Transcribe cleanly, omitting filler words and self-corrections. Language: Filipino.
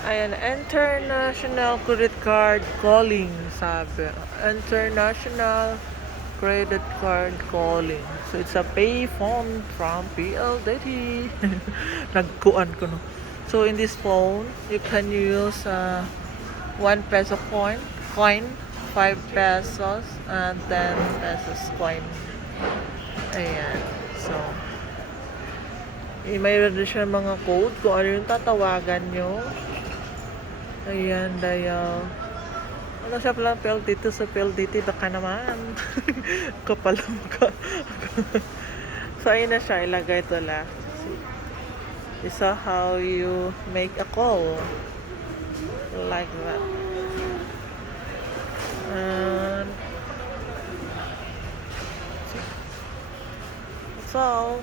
Ayan, international credit card calling, sabi. International credit card calling. So, it's a payphone from PLDT. Nagkuan ko, no? So, in this phone, you can use 1 peso coin, 5 pesos, and 10 pesos coin. Ayan. So, mayroon din siya mga code kung ano yung tatawagan nyo. Ayan, dial. Ano siya pala, PLDT sa PLDT, baka naman. Kapal ka. So, ayun na siya, ilagay ito lang. This is how you make a call. Like that. And that's all.